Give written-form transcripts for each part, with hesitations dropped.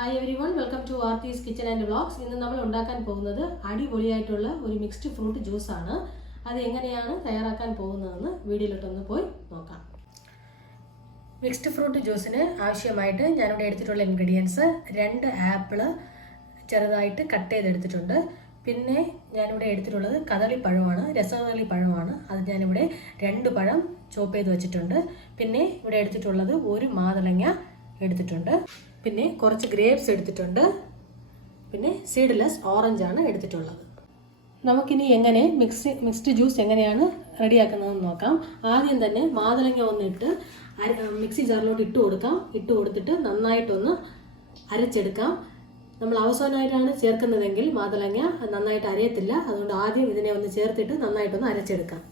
Hi everyone, welcome to Aarthi's Kitchen and Vlogs. ഇന്ന് നമ്മൾ ഉണ്ടാക്കാൻ പോകുന്നത് അടിപൊളിയായിട്ടുള്ള ഒരു മിക്സ്ഡ് ഫ്രൂട്ട് ജ്യൂസ് ആണ്. അത് എങ്ങനെയാണ് തയ്യാറാക്കാൻ പോകുന്നതെന്ന് വീഡിയോയിലോട്ടൊന്ന് പോയി നോക്കാം. മിക്സ്ഡ് ഫ്രൂട്ട് ജ്യൂസിന് ആവശ്യമായിട്ട് ഞാൻ ഇവിടെ എടുത്തിട്ടുള്ള ഇൻഗ്രീഡിയൻസ് 2 ആപ്പിൾ ചെറുതായിട്ട് കട്ട് ചെയ്തെടുത്തിട്ടുണ്ട്. പിന്നെ ഞാൻ ഇവിടെ എടുത്തിട്ടുള്ളത് കദളിപ്പഴമാണ്, രസകദളി പഴമാണ്. അത് ഞാൻ ഇവിടെ 2 പഴം ചോപ്പ് ചെയ്ത് വെച്ചിട്ടുണ്ട്. പിന്നെ ഇവിടെ എടുത്തിട്ടുള്ളത് ഒരു മാതളങ്ങ എടുത്തിട്ടുണ്ട്. പിന്നെ കുറച്ച് ഗ്രേപ്സ് എടുത്തിട്ടുണ്ട്. പിന്നെ സീഡ്ലെസ് ഓറഞ്ച് ആണ് എടുത്തിട്ടുള്ളത്. നമുക്കിനി എങ്ങനെ മിക്സ്ഡ് ജ്യൂസ് എങ്ങനെയാണ് റെഡിയാക്കുന്നതെന്ന് നോക്കാം. ആദ്യം തന്നെ മാതളങ്ങ ഒന്നിട്ട് മിക്സി ജാറിലോട്ട് ഇട്ട് കൊടുത്തിട്ട് നന്നായിട്ടൊന്ന് അരച്ചെടുക്കാം. നമ്മൾ അവസാനമായിട്ടാണ് ചേർക്കുന്നതെങ്കിൽ മാതളങ്ങ നന്നായിട്ട് അരയത്തില്ല. അതുകൊണ്ട് ആദ്യം ഇതിനെ ഒന്ന് ചേർത്തിട്ട് നന്നായിട്ടൊന്ന് അരച്ചെടുക്കാം.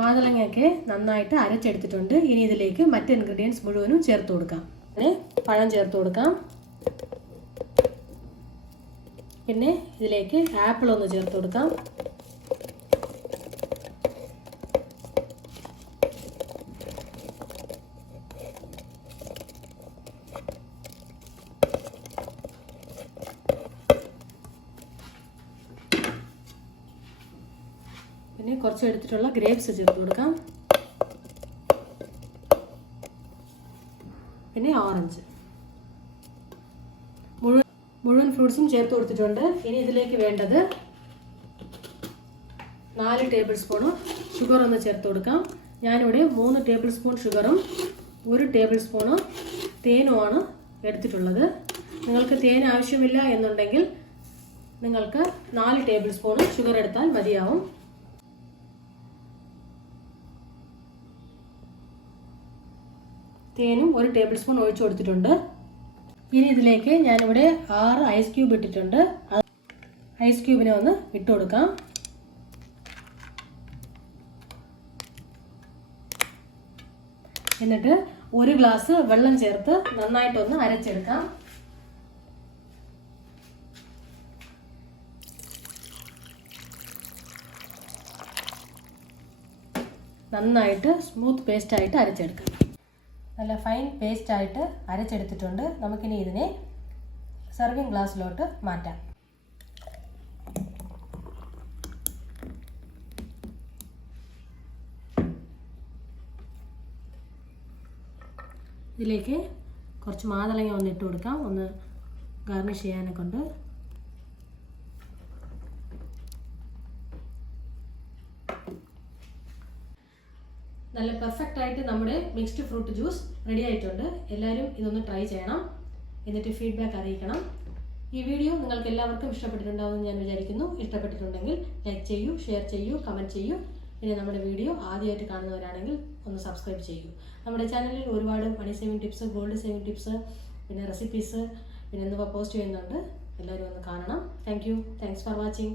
മാതളങ്ങയൊക്കെ നന്നായിട്ട് അരച്ചെടുത്തിട്ടുണ്ട്. ഇനി ഇതിലേക്ക് മറ്റ് ഇൻഗ്രീഡിയൻസ് മുഴുവനും ചേർത്ത് കൊടുക്കാം. പിന്നെ പഴം ചേർത്ത് കൊടുക്കാം. പിന്നെ ഇതിലേക്ക് ആപ്പിൾ ഒന്ന് ചേർത്ത് കൊടുക്കാം. പിന്നെ കുറച്ച് എടുത്തിട്ടുള്ള ഗ്രേപ്സ് ചേർത്ത് കൊടുക്കാം. പിന്നെ ഓറഞ്ച്, മുഴുവൻ ഫ്രൂട്ട്സും ചേർത്ത് കൊടുത്തിട്ടുണ്ട്. ഇനി ഇതിലേക്ക് വേണ്ടത് 4 ടേബിൾ സ്പൂണ് ഷുഗർ ഒന്ന് ചേർത്ത് കൊടുക്കാം. ഞാനിവിടെ 3 ടേബിൾ സ്പൂൺ ഷുഗറും 1 ടേബിൾ സ്പൂണ് തേനുമാണ് എടുത്തിട്ടുള്ളത്. നിങ്ങൾക്ക് തേൻ ആവശ്യമില്ല എന്നുണ്ടെങ്കിൽ നിങ്ങൾക്ക് 4 ടേബിൾ സ്പൂണ് ഷുഗർ എടുത്താൽ മതിയാവും. തേനും 1 ടേബിൾ സ്പൂൺ ഒഴിച്ചു കൊടുത്തിട്ടുണ്ട്. ഇനി ഇതിലേക്ക് ഞാനിവിടെ 6 ഐസ് ക്യൂബ് ഇട്ടിട്ടുണ്ട്. ഐസ് ക്യൂബിനെ ഒന്ന് ഇട്ട് കൊടുക്കാം. എന്നിട്ട് 1 ഗ്ലാസ് വെള്ളം ചേർത്ത് നന്നായിട്ടൊന്ന് അരച്ചെടുക്കാം. നന്നായിട്ട് സ്മൂത്ത് പേസ്റ്റായിട്ട് അരച്ചെടുക്കാം. നല്ല ഫൈൻ പേസ്റ്റായിട്ട് അരച്ചെടുത്തിട്ടുണ്ട്. നമുക്കിനി ഇതിനെ സർവിങ് ഗ്ലാസ്സിലോട്ട് മാറ്റാം. ഇതിലേക്ക് കുറച്ച് മാതളങ്ങ ഒന്ന് ഇട്ട് കൊടുക്കാം, ഒന്ന് ഗാർണിഷ് ചെയ്യാനെ കൊണ്ട്. നല്ല പെർഫെക്റ്റ് ആയിട്ട് നമ്മുടെ മിക്സ്ഡ് ഫ്രൂട്ട് ജ്യൂസ് റെഡി ആയിട്ടുണ്ട്. എല്ലാവരും ഇതൊന്ന് ട്രൈ ചെയ്യണം, എന്നിട്ട് ഫീഡ്ബാക്ക് അറിയിക്കണം. ഈ വീഡിയോ നിങ്ങൾക്ക് എല്ലാവർക്കും ഇഷ്ടപ്പെട്ടിട്ടുണ്ടാവുമെന്ന് ഞാൻ വിചാരിക്കുന്നു. ഇഷ്ടപ്പെട്ടിട്ടുണ്ടെങ്കിൽ ലൈക്ക് ചെയ്യൂ, ഷെയർ ചെയ്യൂ, കമൻറ്റ് ചെയ്യൂ. പിന്നെ നമ്മുടെ വീഡിയോ ആദ്യമായിട്ട് കാണുന്നവരാണെങ്കിൽ ഒന്ന് സബ്സ്ക്രൈബ് ചെയ്യൂ. നമ്മുടെ ചാനലിൽ ഒരുപാട് money saving tips, gold saving tips, പിന്നെ റെസിപ്പീസ്, പിന്നെ എന്നിവ പോസ്റ്റ് ചെയ്യുന്നുണ്ട്. എല്ലാവരും ഒന്ന് കാണണം. Thanks for watching.